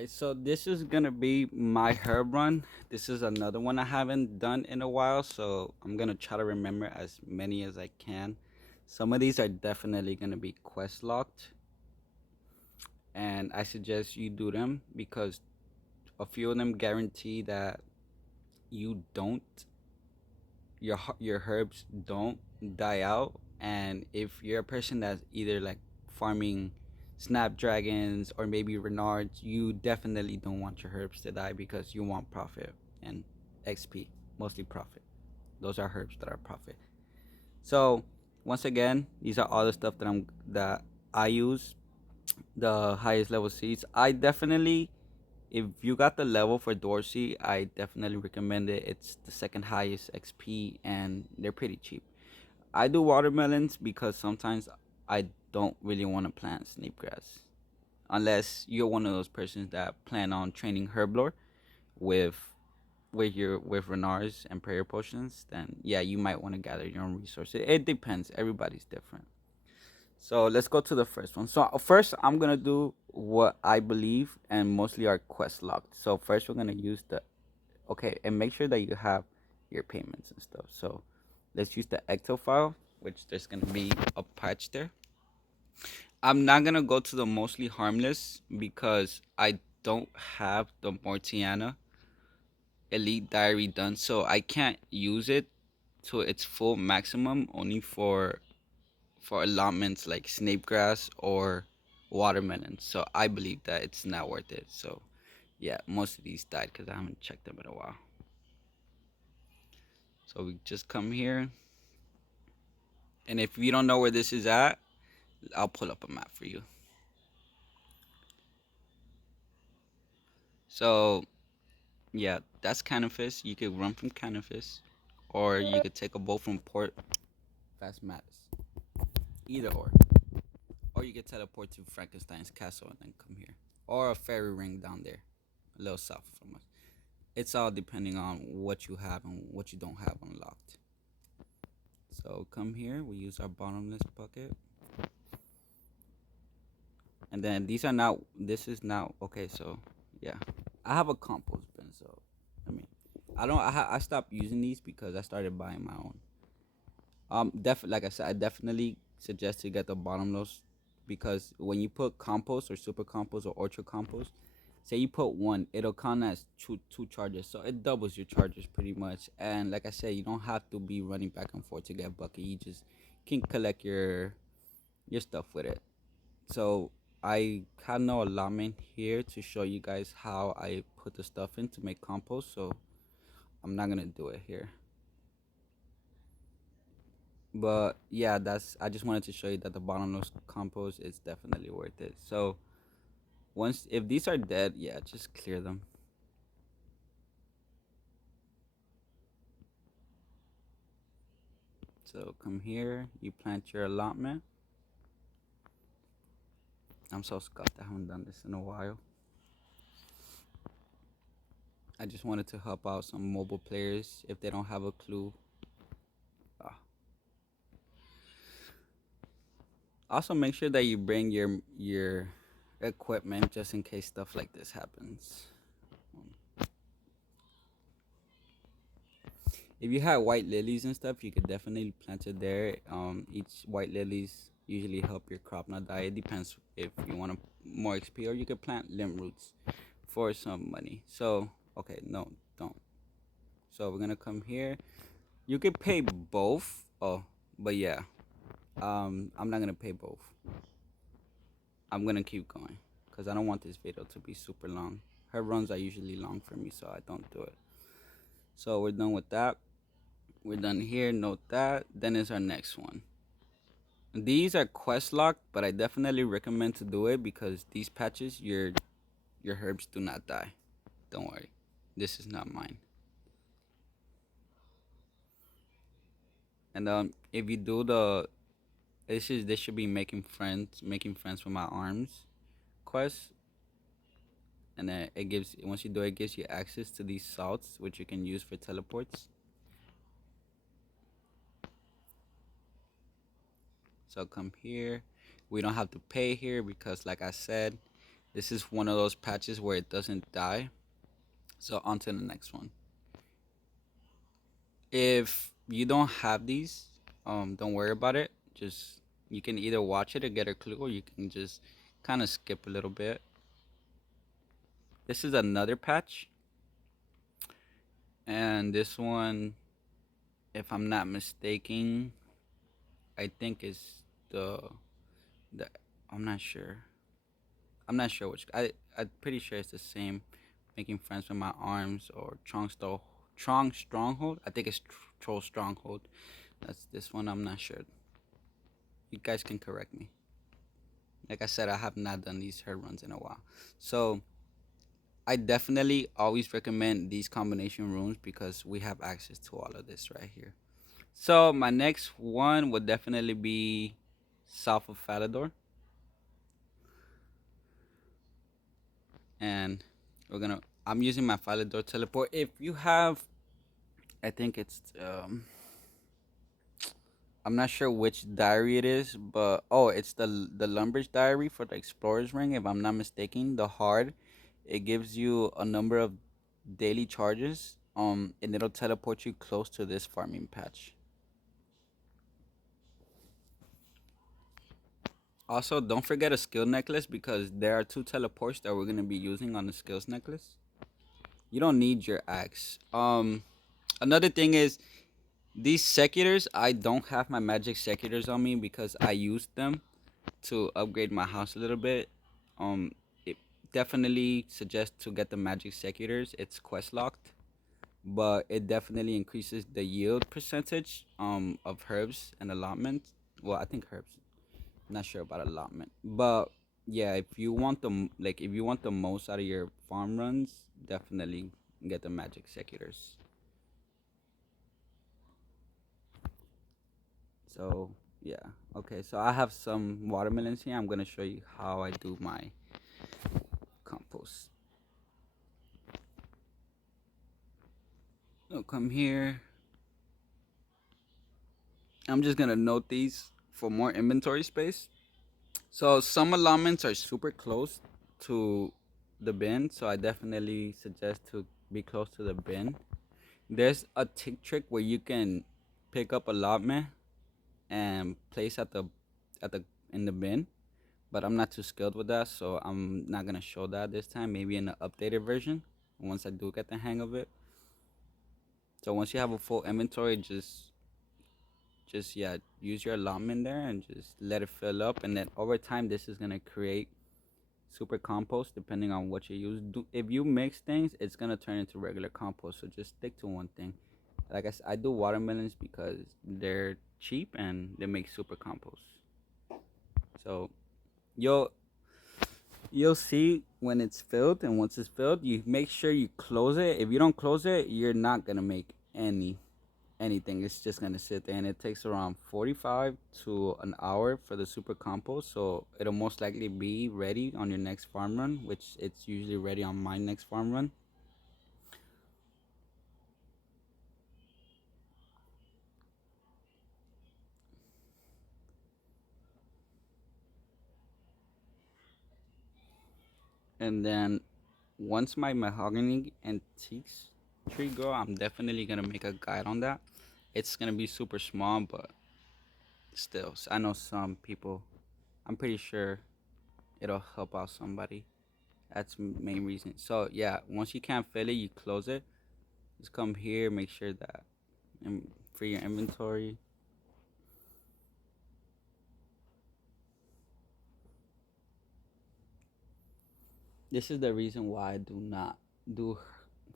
Right, so this is gonna be my herb run. This is another one I haven't done in a while, so I'm gonna try to remember as many as I can. Some of these are definitely gonna be quest locked, and I suggest you do them because a few of them guarantee that you don't your herbs don't die out. And if you're a person that's either like farming snapdragons or maybe renards, you definitely don't want your herbs to die because you want profit and XP, mostly profit. Those are herbs that are profit. So once again, these are all the stuff that I use. The highest level seeds, I definitely, if you got the level for Dorsey, I definitely recommend it. It's the second highest XP and they're pretty cheap. I do watermelons because sometimes I don't really want to plant snake grass. Unless you're one of those persons that plan on training herblore with with Renars and prayer potions, then yeah, you might want to gather your own resources. It depends. Everybody's different. So let's go to the first one. So first, I'm gonna do what I believe and mostly are quest locked. So first, we're gonna use the okay, and make sure that you have your payments and stuff. So let's use the Ecto file, which there's gonna be a patch there. I'm not gonna go to the mostly harmless because I don't have the Mortiana Elite Diary done, so I can't use it to its full maximum. Only for allotments like snapegrass or watermelon. So I believe that it's not worth it. So yeah, most of these died because I haven't checked them in a while. So we just come here, and if you don't know where this is at, I'll pull up a map for you. So yeah, that's Canifis. You could run from Canifis, or you could take a boat from Port Fast Mattis. Either or you could teleport to Frankenstein's castle and then come here, or a fairy ring down there, a little south from us. It's all depending on what you have and what you don't have unlocked. So come here, we use our bottomless bucket. And then these are now, this is now, okay, so yeah. I have a compost bin, so, I mean, I stopped using these because I started buying my own. Like I said, I definitely suggest to get the bottomless because when you put compost or super compost or ultra compost, say you put one, it'll count as two charges, so it doubles your charges pretty much. And like I said, you don't have to be running back and forth to get bucket. You just can collect your stuff with it. So I have no allotment here to show you guys how I put the stuff in to make compost, so I'm not gonna do it here. But yeah, that's I just wanted to show you that the bottomless compost is definitely worth it. So once if these are dead, yeah, just clear them. So come here, you plant your allotment. I'm so scuffed. I haven't done this in a while. I just wanted to help out some mobile players if they don't have a clue. Ah. Also, make sure that you bring your equipment just in case stuff like this happens. If you have white lilies and stuff, you could definitely plant it there. Each white lilies usually help your crop not die. It depends if you want more XP, or you could plant limb roots for some money. So okay, no, don't. So we're gonna come here. You could pay both. Oh, but yeah, I'm not gonna pay both. I'm gonna keep going because I don't want this video to be super long. Her runs are usually long for me, so I don't do it. So we're done with that. We're done here. Note that. Then is our next one. These are quest locked, but I definitely recommend to do it because these patches, your herbs do not die. Don't worry. This is not mine. And if you do this should be making friends with my arms quest, and then it gives once you do it, it gives you access to these salts which you can use for teleports. So come here. We don't have to pay here because, like I said, This is one of those patches where it doesn't die. So on to the next one. If you don't have these, don't worry about it. Just you can either watch it or get a clue, or you can just kind of skip a little bit. This is another patch, and this one, if I'm not mistaken, I think is the I'm not sure. I'm not sure which. I'm pretty sure it's the same. Making friends with my arms or Trong Stronghold. I think it's Troll Stronghold. That's this one. I'm not sure. You guys can correct me. Like I said, I have not done these herd runs in a while. So I definitely always recommend these combination rooms because we have access to all of this right here. So my next one would definitely be south of Falador, and we're gonna. I'm using my Falador teleport. If you have, I think it's I'm not sure which diary it is, but oh, it's the Lumbridge diary for the Explorer's Ring. If I'm not mistaken, the hard, it gives you a number of daily charges. And it'll teleport you close to this farming patch. Also, don't forget a skill necklace because there are two teleports that we're gonna be using on the skills necklace. You don't need your axe. Another thing is these secutors. I don't have my magic secutors on me because I used them to upgrade my house a little bit. It definitely suggests to get the magic secutors. It's quest locked, but it definitely increases the yield percentage of herbs and allotment. Well, I think herbs. Not sure about allotment, but yeah, if you want if you want the most out of your farm runs, definitely get the magic secutors. So yeah, okay. So I have some watermelons here. I'm gonna show you how I do my compost. So come here. I'm just gonna note these for more inventory space. So some allotments are super close to the bin, so I definitely suggest to be close to the bin. There's a tick trick where you can pick up allotment and place at the in the bin, but I'm not too skilled with that, so I'm not gonna show that this time. Maybe in the updated version once I do get the hang of it. So once you have a full inventory, just yeah, use your allotment there and just let it fill up, and then over time this is gonna create super compost depending on what you use. If you mix things, it's gonna turn into regular compost. So just stick to one thing. Like I said, I do watermelons because they're cheap and they make super compost. So you'll you'll see when it's filled, and once it's filled, you make sure you close it. If you don't close it, you're not gonna make anything. It's just gonna sit there, and it takes around 45 to an hour for the super compost. So it'll most likely be ready on your next farm run, which it's usually ready on my next farm run. And then once my mahogany antiques tree grow, I'm definitely gonna make a guide on that. It's gonna be super small, but still, I know some people. I'm pretty sure it'll help out somebody. That's main reason. So yeah, once you can't fill it, you close it. Just come here, make sure that for your inventory. This is the reason why I do not do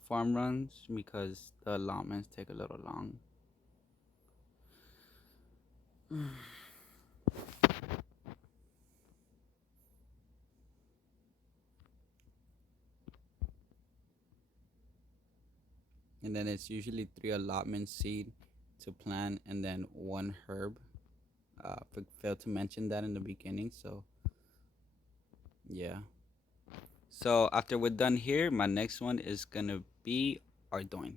farm runs because the allotments take a little long. And then it's usually three allotment seed to plant and then one herb. Failed to mention that in the beginning, so yeah. So after we're done here, my next one is gonna be Ardoin.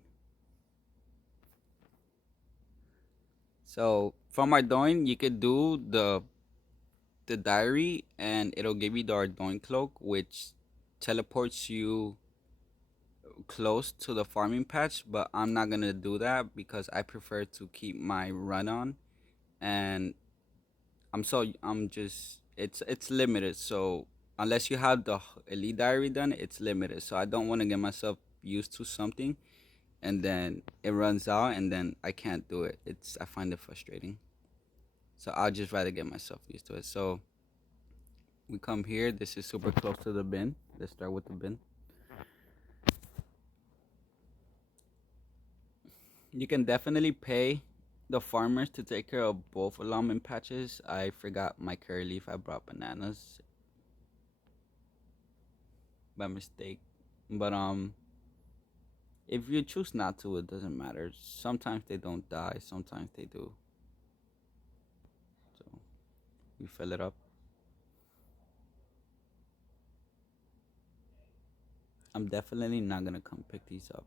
So from Ardoin, you could do the diary and it'll give you the Ardoin cloak, which teleports you close to the farming patch. But I'm not gonna do that because I prefer to keep my run on, and I'm just it's limited. So unless you have the elite diary done, it's limited. So I don't want to get myself used to something and then it runs out and then I can't do it. I find it frustrating. So I'll just rather get myself used to it. So we come here. This is super close to the bin. Let's start with the bin. You can definitely pay the farmers to take care of both allotment patches. I forgot my curry leaf. I brought bananas by mistake. But if you choose not to, it doesn't matter. Sometimes they don't die, sometimes they do. So we fill it up. I'm definitely not gonna come pick these up.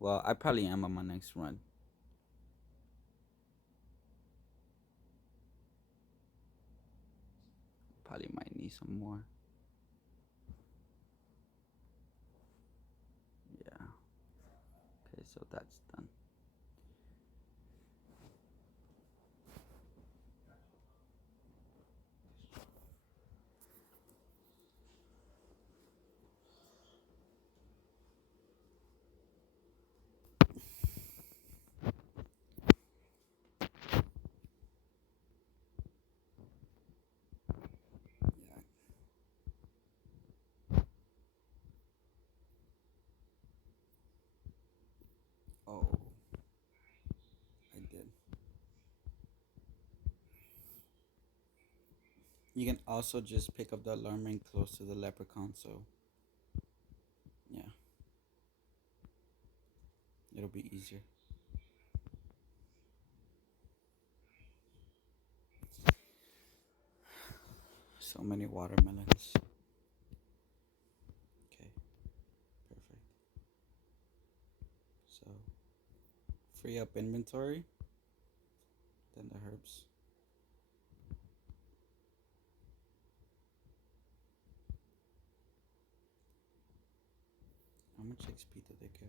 Well, I probably am on my next run. Probably might need some more. Yeah. Okay, so that's done. Yeah. Oh, I did. You can also just pick up the alarm close to the leprechaun, so yeah, it'll be easier. So many watermelons. Okay, perfect. So free up inventory, then the herbs. How much XP did they give?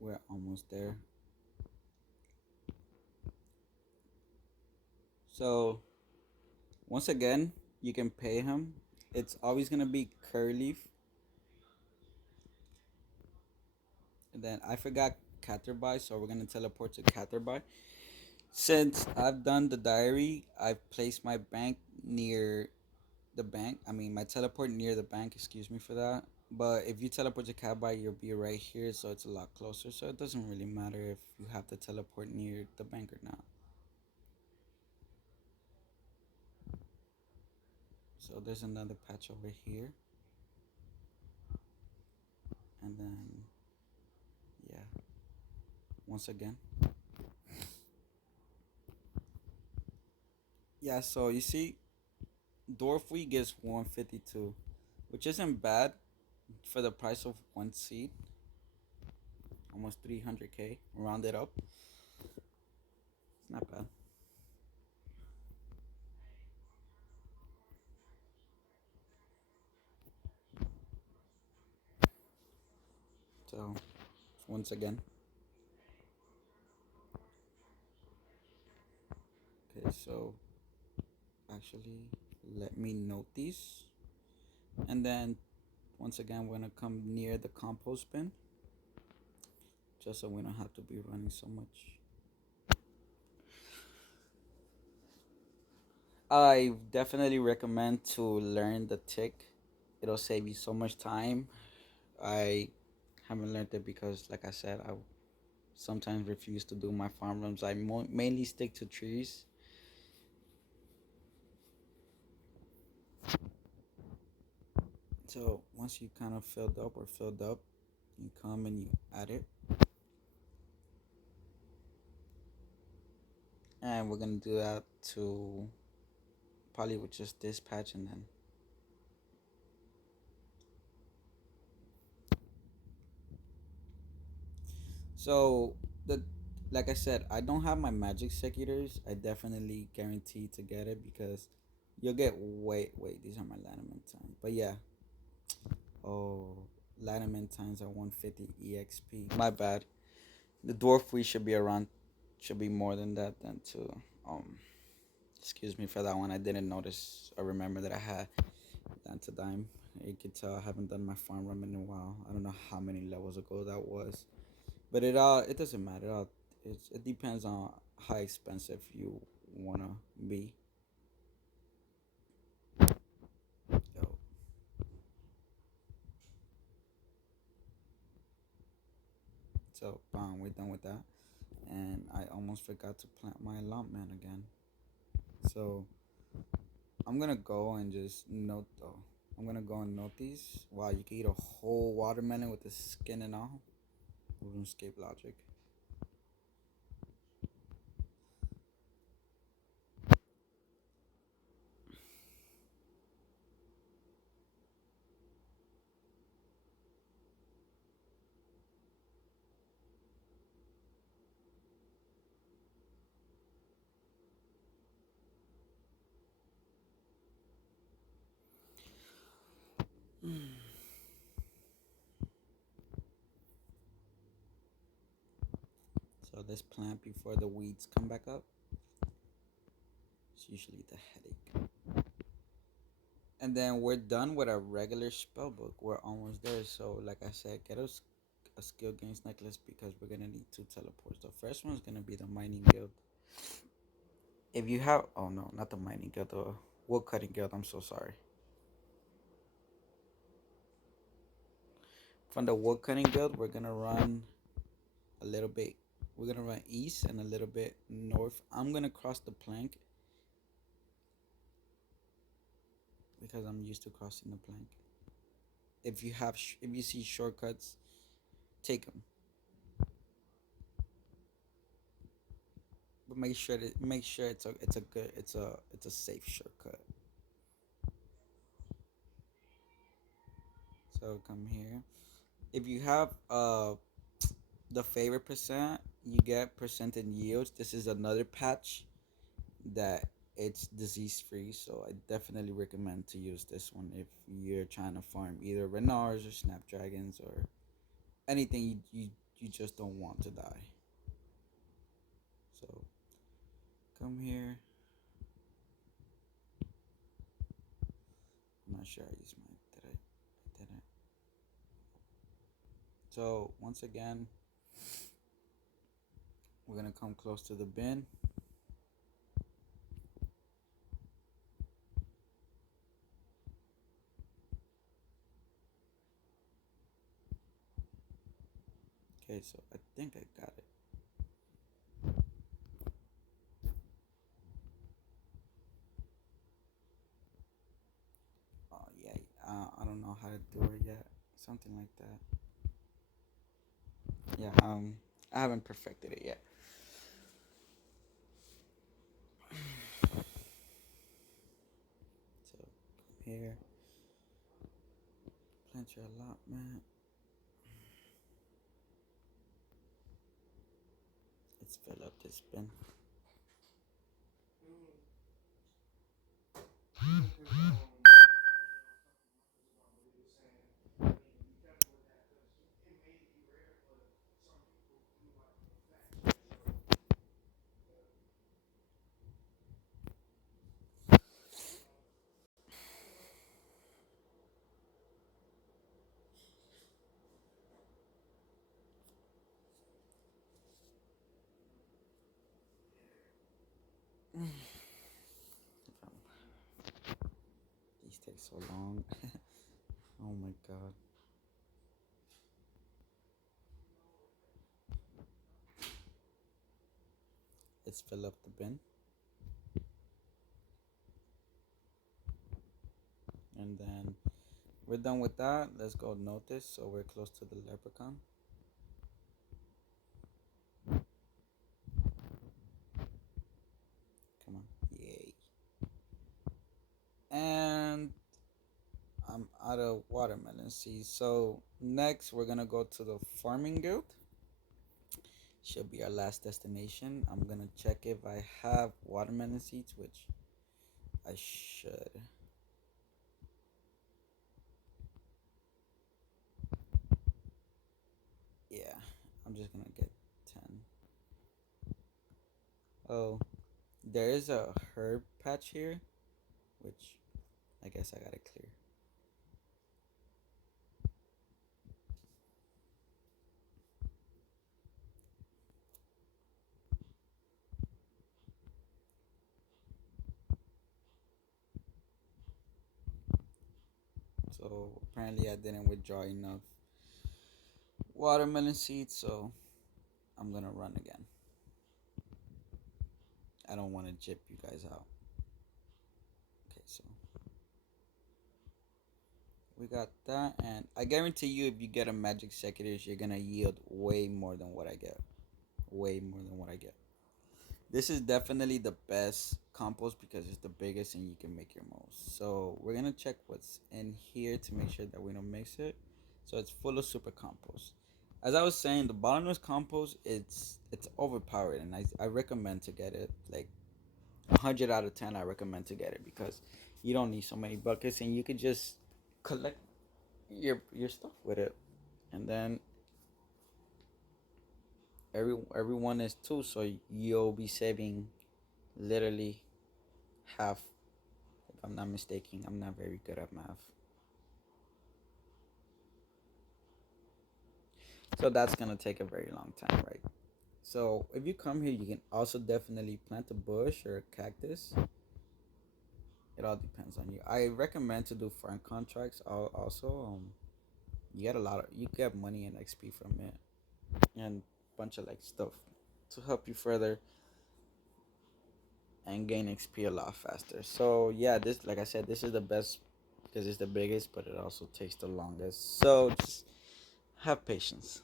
We're almost there. So once again, you can pay him. It's always gonna be curry leaf. And then I forgot Caterby, so we're gonna teleport to Caterby. Since I've done the diary, I've placed my bank near the bank. I mean, my teleport near the bank. Excuse me for that. But if you teleport to Caterby, you'll be right here, so it's a lot closer. So it doesn't really matter if you have to teleport near the bank or not. So there's another patch over here, and then yeah, once again. Yeah, so you see, Dwarf Wheat gets 152, which isn't bad for the price of one seed. Almost 300k, round it up. It's not bad. So, once again, okay, so actually, let me note these. And then, once again, we're gonna come near the compost bin just so we don't have to be running so much. I definitely recommend to learn the tick. It'll save you so much time. I haven't learned it because, like I said, I sometimes refuse to do my farm runs. I mainly stick to trees. So once you kind of filled up, you come and you add it. And we're gonna do that to probably with just this patch and then. So the like I said, I don't have my magic secators. I definitely guarantee to get it because you'll get wait, these are my Lanament times. But yeah. Oh, Lanament times are 150 EXP. My bad. The dwarf we should be more than that than to um excuse me for that one. I didn't notice or remember that I had down to dime. You could tell I haven't done my farm run in a while. I don't know how many levels ago that was. But it doesn't matter. It depends on how expensive you wanna be. Yo, so we're done with that. And I almost forgot to plant my allotment again. So I'm gonna go and just note though. I'm gonna go and note these. Wow, you can eat a whole watermelon with the skin and all. RuneScape logic. So this plant before the weeds come back up. It's usually the headache. And then we're done with our regular spell book. We're almost there. So like I said, get us a skill gains necklace because we're gonna need two teleports. The first one's gonna be the mining guild. If you have oh no, not the mining guild, the wood cutting guild, I'm so sorry. From the wood cutting guild, we're gonna run a little bit we're gonna run east and a little bit north. I'm gonna cross the plank because I'm used to crossing the plank. If you see shortcuts, take them, but make sure it's a good it's a safe shortcut. So come here. If you have the favorite percent, you get percent in yields. This is another patch that it's disease free, so I definitely recommend to use this one if you're trying to farm either renars or snapdragons or anything you just don't want to die. So come here. I'm not sure I used my I didn't. So once again, we're gonna come close to the bin. Okay, so I think I got it. Oh yeah, I don't know how to do it yet. Something like that. Yeah, I haven't perfected it yet. So here, plant your allotment. Let's fill up this bin. so long. Oh my god. Let's fill up the bin. And then we're done with that. Let's go notice. So we're close to the leprechaun. Come on. Yay. And I'm out of watermelon seeds. So next we're gonna go to the farming guild. Should be our last destination. I'm gonna check if I have watermelon seeds, which I should. Yeah, I'm just gonna get 10. Oh, there is a herb patch here, which I guess I gotta clear. So apparently I didn't withdraw enough watermelon seeds, so I'm gonna run again. I don't want to jip you guys out. Okay, so we got that, and I guarantee you, if you get a magic secateurs, you're gonna yield way more than what I get. Way more than what I get. This is definitely the best compost because it's the biggest and you can make your most. So we're gonna check what's in here to make sure that we don't mix it. So it's full of super compost. As I was saying, the bottomless compost it's overpowered, and I recommend to get it. Like 100 out of 10, I recommend to get it because you don't need so many buckets and you could just collect your stuff with it. And then everyone is two, so you'll be saving literally half. If I'm not mistaken, I'm not very good at math. So that's gonna take a very long time, right? So if you come here, you can also definitely plant a bush or a cactus. It all depends on you. I recommend to do farm contracts. Also, you get a lot of you get money and XP from it, and a bunch of like stuff to help you further and gain XP a lot faster. So yeah, this like I said, this is the best because it's the biggest, but it also takes the longest. So just have patience.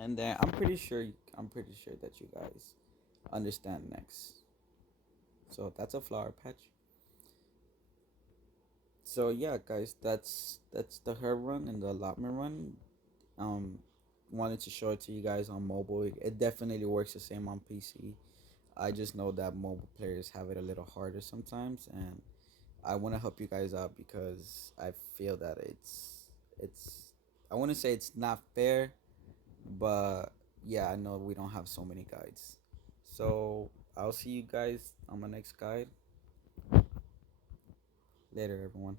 And then I'm pretty sure that you guys understand next. So that's a flower patch. So yeah, guys, that's the herb run and the allotment run. Um, Wanted to show it to you guys on mobile. It definitely works the same on PC. I just know that mobile players have it a little harder sometimes, and I want to help you guys out because I feel that it's I want to say it's not fair, but yeah, I know we don't have so many guides. So I'll see you guys on my next guide. Later, everyone.